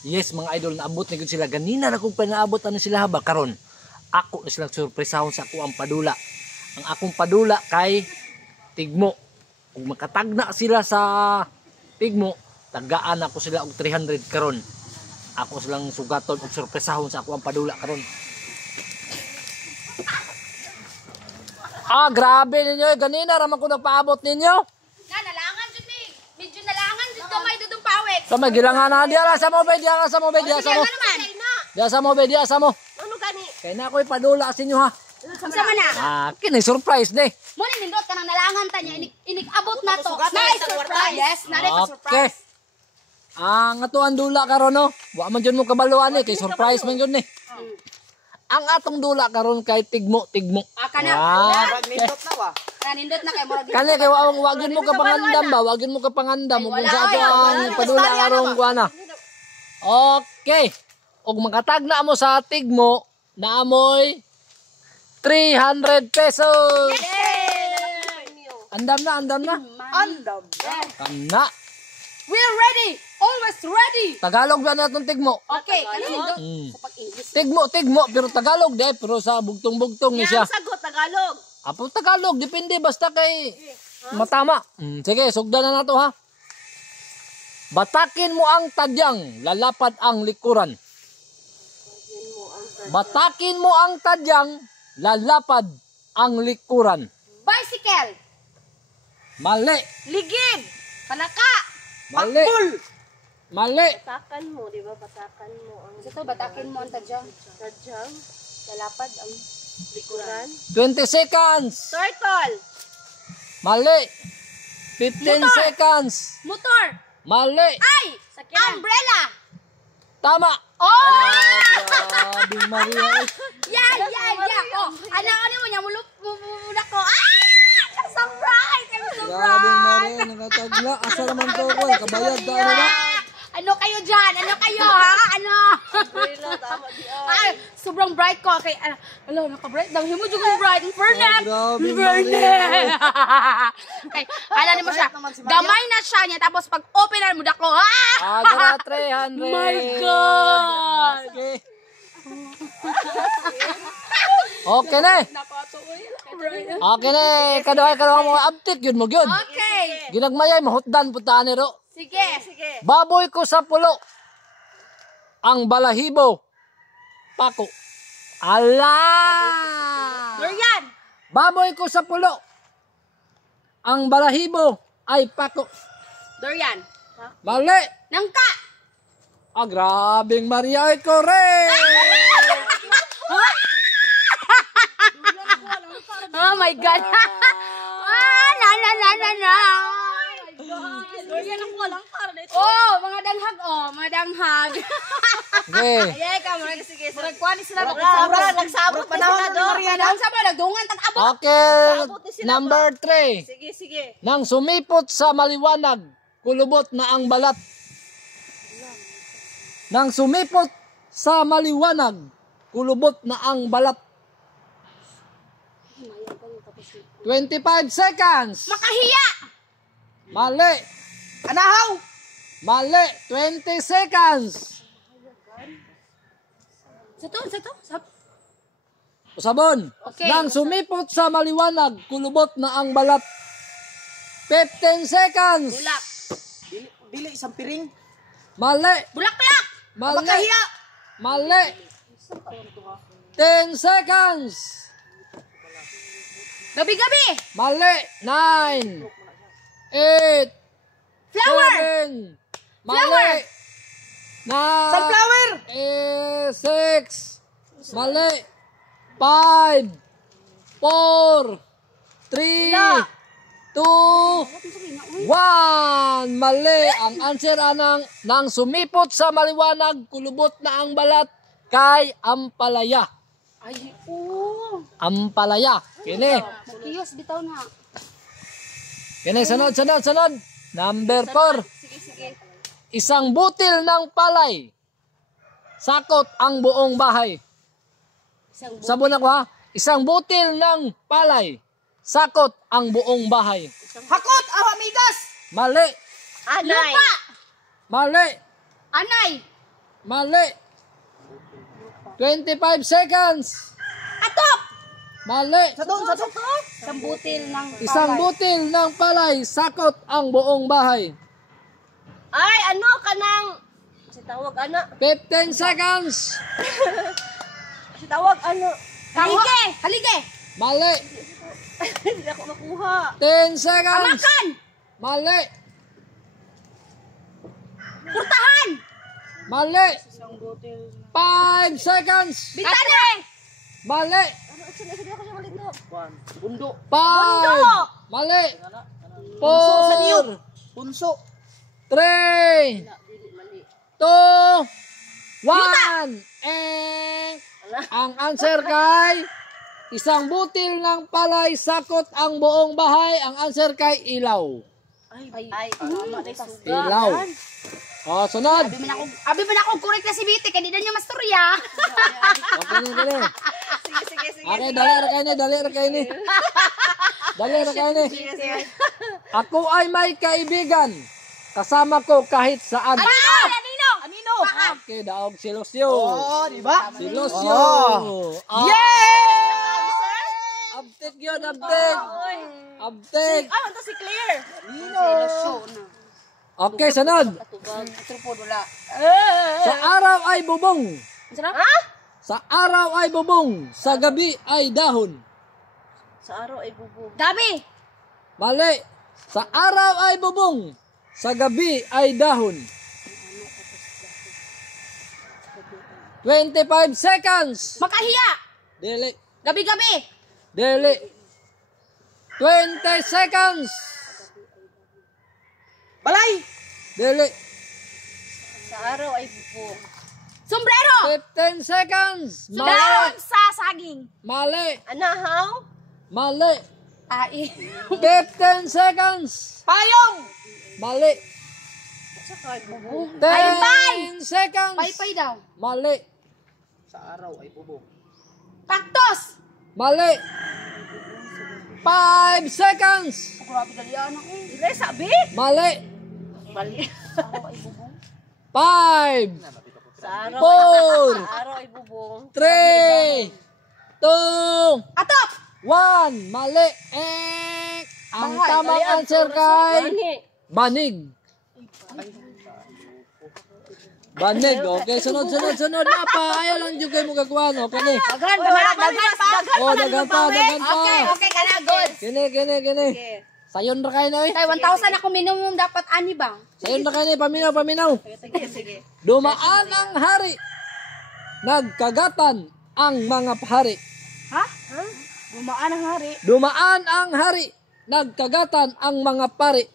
Yes mga idol, naabot na gud sila. Ganina na kung panaabot na sila haba karon. Ako na silang surpresahon sa ako ang padula. Ang akong padula kay tigmo. Kung makatagna sila sa tigmo, tagaan ako sila og 300 karon. Ako silang sugaton og surpresahon sa ako ang padula karon. Grabe ninyo. Ganina raman ko nagpaabot ninyo. Nalangan jud ni. Medyo nalangan jud kamay dudong pawik. Sa magilangan na diara sa mo be, diara sa mo be, diara sa mo. Diara sa mo be, diara sa mo. Ano gani? Kay na ako'y padula sa inyo ha. Unsa man na? Kini surprise ni. Mo ni nindot kanang nalangan ta niya inig-abot na to. Nice surprise. Yes, nare pa surprise. Ang atuan dula karon no. Wa man jud mo kabaluan ni kay surprise man jud ni. Ang atong dula karon kay tigmo. Kana. Nindot na wa. Nindot na kay murag. Kani kay wa gyud mo kapangandam ba? Wa gyud mo kapangandam kung sa ato ang padula karon kuana. Okay. Og makatagna mo sa tigmo na amoy 300 pesos. Andam na. Andam. Kana. We're ready. Always ready. Tagalog ba natong tigmo? Okay, kanindot sa pag-English. Tigmo, pero Tagalog de, pero sa bugtong-bugtong ni siya. Sagot Tagalog. Apo Tagalog, depende basta kay matama. Sige, sugdan na nato ha. Batakin mo ang tadyang, lalapad ang likuran. Batakin mo ang tadyang, lalapad ang likuran. Bicycle. Mali. Ligid. Palaka. Mali. Mali. Batakan mo, di ba? Batakan mo ang Ito, batakin mo ang tadyang. tadyang Lalapad ang likuran. 20 seconds. turtle. Mali. 15 Motor. seconds. Motor. Mali. Ay! Umbrella. Tama. Oh! Grabe Maria. Yeah. Oh, ano mo niya muluk muna ko. Surprise! Grabe Maria, nakatagla. Asa naman to ko, kabayad ta na. Ano kayo dyan? Ano kayo, ha? Ano? Ay, sobrang bright ko. Kay, naka-bright daw. Himo dyan bright. Fernet! grabe, Fernet! Kay, alam mo siya. Gamay na siya niya. Tapos pag openan mo dako, Agara 300. My God! Okay. Okay na. Okay na. Kaduhay mo uptick yun mo yun. Okay. Ginagmayay mahutdan puntaan ni Ro. Sige. Baboy ko sa pulo. Ang balahibo. Pako. Ala! Durian. Baboy ko sa pulo. Ang balahibo ay pako. Durian. Mali. Nangka. Grabing Maria ay correct. Oh my God. Na. Oh, mga danghag. Mga danghag. Okay. Ay, ka, sige. Murag kuha ni sila. Nagsabot pa na do. Ang sama, nagdungan, tag-abot. Okay. Number 3. Sige. Nang sumipot sa maliwanag, kulubot na ang balat. Nang sumipot sa maliwanag, kulubot na ang balat. 25 seconds. Makahiya. Mali. Anahaw. Mali. 20 seconds. Sa to. Usabon. Okay. Nang sumipot sa maliwanag, kulubot na ang balat. 15 seconds. Bulak. Dili isang piring. Mali. Bulaklak. Mali. Makahiya. Mali. 10 seconds. Gabi-gabi. Mali. 9. 8. Flower. 7. Flower. Mali. Sunflower. 6. Mali. 5. 4. 3. 2. 1. Mali. Ang answer anang nang sumipot sa maliwanag, kulubot na ang balat kay ampalaya. Ay, Ampalaya. Kini. Makiyos, bitaw na. Kini, sunod. Number 4. Sige. Isang butil ng palay. Sakot ang buong bahay. Sabon ako ha. Isang butil ng palay. Sakot ang buong bahay. Hakot. Amigas. Mali. Anay. Lupa. Mali. Anay. Mali. 25 seconds. Atop! Mali. Sa doon, sa doon. Isang butil ng Isang butil ng palay sakot ang buong bahay. Ay, ano ka nang... Si tawag, ano? 15 seconds. Si tawag, ano? Halige! Halige! Mali. Hindi ako makuha. 10 seconds. Amakan! Mali. Purtahan! Mali. 5 seconds. Bitana! Mali. Ano, hindi ako siya malito. Bundo. 5. Mali. Punso sa niyog. 4. Punso. 3. 2. 1. And ang answer kay isang butil ng palay sakot ang buong bahay. Ang answer kay ilaw. Ay, tama na suga. Ilaw. O, sunod. Abi man ako correct na si Biti, kaya di na niya masturya. Okay na, dali. Sige. Okay, dali ra kayo ni, dali ra kayo ni. Dali ra kayo ni. Ako ay may kaibigan. Kasama ko kahit saan. Anino! Anino! Anino? Okay, daog si Lucio. Oh, di ba? Si Lucio. Oh. Yay! Update yun, update. Update. Ah, ito si Claire. Nino. Okay, sunod. Sa araw ay bubong. Ha? Sa araw ay bubong. Sa gabi ay dahon. Sa araw ay bubog. Gabi! Mali. Sa araw ay bubong. Sa gabi ay dahon. 25 seconds. Makahiya! Dili. Gabi-gabi! Dili. 20 seconds. Balay. Dili. Sa araw ay bubog. Sombrero! 15 seconds. Dahon Mali. sa saging. Mali. Anahaw? Mali. Ai. 15 seconds. Payong. Mali. Saka ay bubog. 10 seconds. Paypay daw. Mali. Sa araw ay bubog. Cactus! Mali. 5 seconds. Grabe dalian ako. Dire, sabi? Mali. Mali. 5, Sa araw 4, Sa araw ay bubong. 3, 2, Atop! 1. Mali. Ang tamang answer kay Mani. banig. Banig. Okay, sunod na pa. Ayaw lang dyan kayo mo gagawin. Okay, ni. Daghan pa na, daghan pa. Oh, dagan pa. Okay, kana good. Kini. Sayon na kayo na eh. Tay 1,000 ako minimum dapat ani ba? Sayon na kayo na eh. Paminaw. Sige. Dumaan ang hari. Nagkagatan ang mga pahari. Ha? Bumaan ang hari. Dumaan ang hari. Nagkagatan ang mga pari.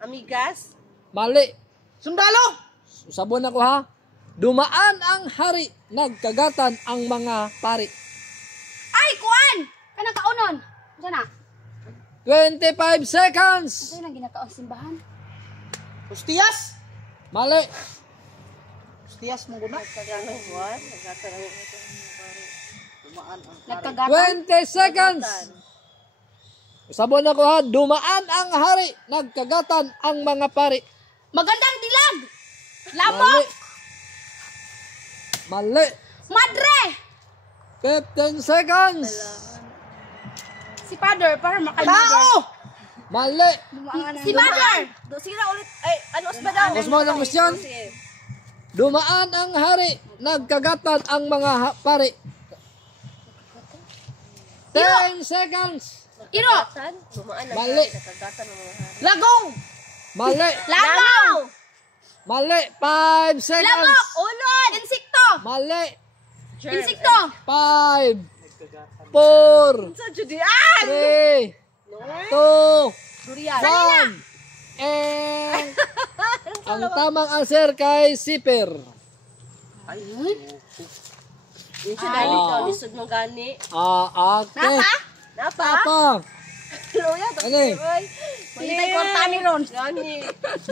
Amigas? Mali. Sundalo. Sabon ako ha. Dumaan ang hari. Nagkagatan ang mga pari. Ay, kuan! Kanang kaunon. Sana. 25 seconds. Kasi nang ginakaon simbahan. Ustias. Mali. Ustias mong guna. Kaganong buwan? Nagatan ang Nagkagatan. 20 seconds. Sabon ako ha. Dumaan ang hari. Nagkagatan ang mga pari. Magandang dilag. Mali. Lamok. Mali. Madre. 15 seconds. Si father para makay Tao. mother. Mali. Si mother. Sige na ulit. Ay, ano ba daw? Osmo ng question. Sige. Dumaan ang hari. Nagkagatan ang mga pari. 10 seconds. Iro. Dumaan ang Mali. nakagatan ng mga hari. Lagong. Mali. Langaw. Mali. 5 seconds. Lamok. Ulod. Insekto. Mali. Insekto. 5, 4, Sa Judian! 3, 2, Durian. 1. And ang tamang answer kay Siper. Yung siya dali to, lisod ng gani. Okay. Napa? Apa? Luya, Ano eh? Hindi tayo kwarta ni Ron. Gani.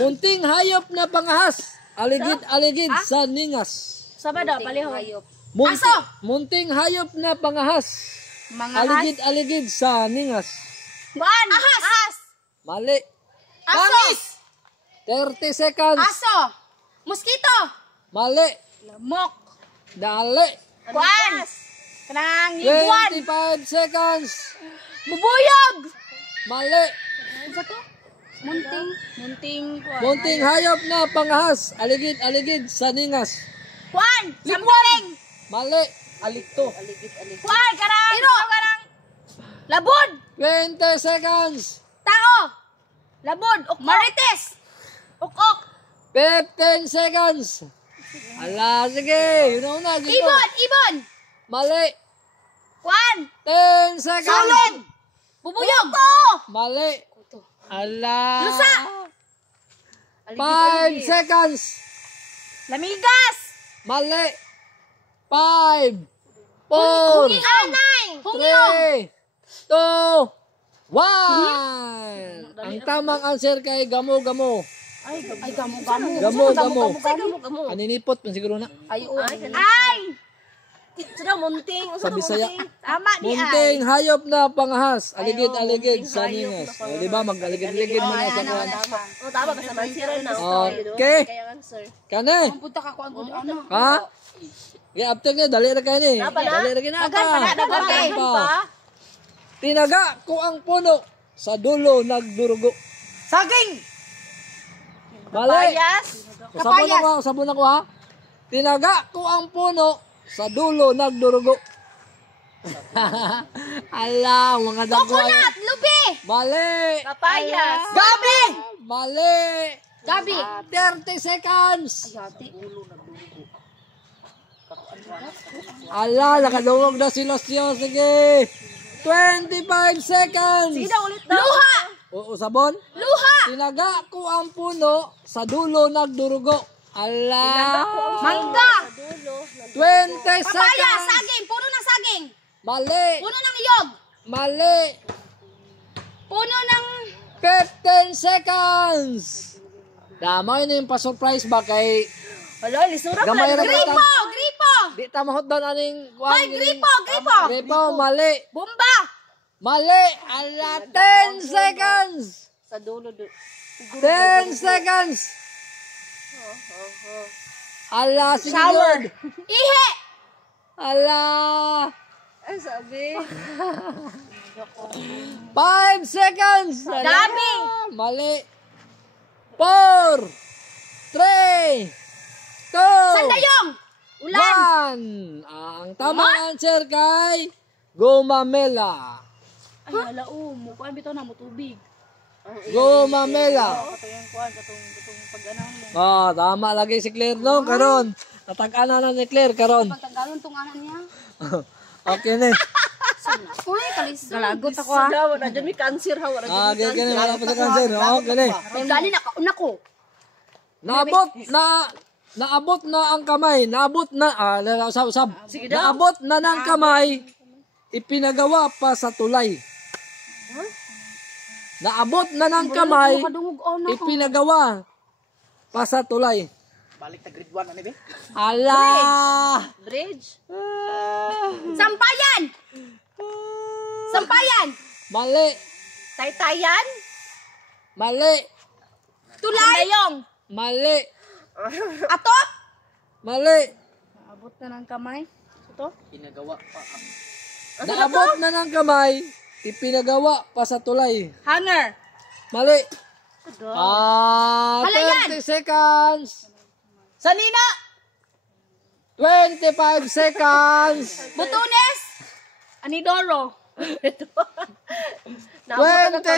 Munting hayop na pangahas. Aligid-aligid sa ningas. Saba daw, paliho. Aso! Munting hayop na pangahas. Mga Aligid-aligid sa ningas. Kuan. Ahas. Mali. Aso. 30 seconds. Aso. Mosquito. Mali. Lamok. Dali. Kuan. Kanang higuan. 25 seconds. Bubuyog. Mali. Ano to? Munting. Munting kuan. Munting hayop na pangahas. Aligid sa ningas. Kuan. Sambuling. Mali. Alikto. Kuan. Karang. Iro. Karang. Labod. 20 seconds. Tao. Labod. Marites. Ukok. 15 seconds. Ala, sige. Yun na, gito. Ibon. Mali. Kuan. 10 seconds. Salon. Bubuyog. Mali. Ala. Lusa. 5 seconds. Lamigas. Mali. 5, 4, Hungiong. 3, 2, 1. Ang tamang answer kay gamo-gamo. Ay, gamo-gamo. Gamo-gamo. Gamo. Aninipot man siguro na. Ay, Ay. Sino munting? Sa Bisaya. Tama di ay. Munting hayop na pangahas. Aligid sa ningas. O, di ba? Mag-aligid-aligid mo na sa kuwan. Oh, tama basta man zero na. Okay. Kaya answer. Kane. Punta ka ko ang ano. Ha? Okay, after nyo, dali na kayo ni. Napa na? Dali na kayo na. Dagan pa. Tinaga ko ang puno. Sa dulo nagdurugo. Saging! Mali. Bias. Sabon ako ha. Tinaga ko ang puno. Sa dulo nagdurugo. Ala, mga dagwa. Coconut, lubi. Mali. Papayas. Gabi! Mali. Gabi. 30 seconds. Yati. Ala, nakadungog na si Lucio. Sige. 25 seconds. Sige daw ulit daw. Luha. O, sabon. Luha. Tinaga ko ang puno. Sa dulo nagdurugo. Ala. Mangga. 20 Papaya, seconds. saging. Puno ng saging. Mali. Puno ng iyog. Mali. Puno ng... 15 seconds. Damay na yung pa-surprise ba kay... Wala, lisura pa. Gamay ra Gripo. ka. Gripo. Di ta mahot doon aning... Hoy, gripo. Gripo. Gripo, mali. Bomba. Mali. Ala, 10 seconds. Sa dulo. 10 seconds. Ala, Shower. sinunod. Ihe. Ala. Ay, sabi. 5 seconds. Ala. Gabi. Mali. 4, 3, 2, Sandayong. Ulan. 1. Ang tamang answer kay Gumamela. Ay, hala, mukuan bitaw na mo tubig. Gumamela. Katong kuan, katong pag-anang mo. Ah, tama lagi si Claire no, karon. Natag-ana na ni Claire karon. Pagtanggalon tong anan niya. Okay na. Uy, kalis. Nalagot ako ha. Wala dyan may cancer ha. Wala Ah, di ka na wala pa sa cancer. Okay na. Ay, gani nakauna ko. Naabot na ang kamay. Naabot na usab. Naabot na ng kamay. Ipinagawa pa sa tulay. Naabot na ng kamay. Kadungog ona. Ipinagawa pa sa tulay. Balik ta grade 1 ani be. Ala! Bridge. Sampayan. Sampayan. Mali. Taytayan. Mali. Tulay. Sandayong. Mali. Atop. Mali. Abot na ng kamay. Pinagawa pa ang Naabot na ng kamay. Ipinagawa pa sa tulay. Hanger. Mali. Halayan. 30 seconds. Sanina! 25 seconds. Butunes. Anidoro. 20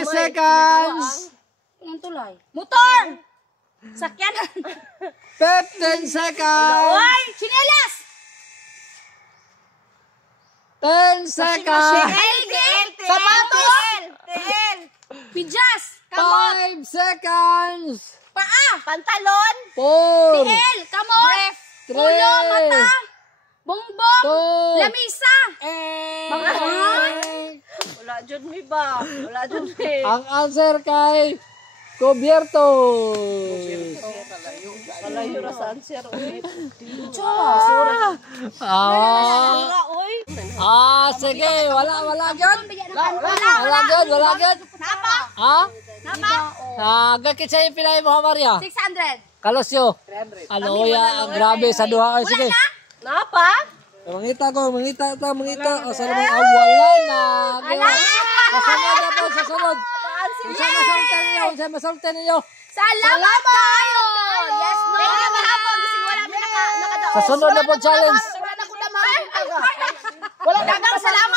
seconds. Anong tulay? Motor. Sakyanan. 15 seconds. Oy, chinelas. 10 seconds. Sapatos. Pijas. Kamot. 5 seconds. Paa. Pantalon. 4, Tiel. Kamot. Ulo. Mata. Bongbong. 2, Lamisa. Mga Wala dyan may ba? Wala dyan may. Ang answer kay Cubierto. Malayo na sa answer. Uy. Sige. Wala gud. Wala gud. Napa. Ha? Napa. Gakit sa pilay mo, Maria? 600. Kalosyo. 300. Ano ya, grabe sa duha. Ay, sige. Napa? Mangita ko, mangita. O, sa naman, wala na. Kasunod na po, sasunod. Unsa masultan ninyo? Salamat kayo! Yes, no. Thank you, mahapon. Kasi wala mo nakadaos. Sa sunod na po challenge. Wala dagang salamat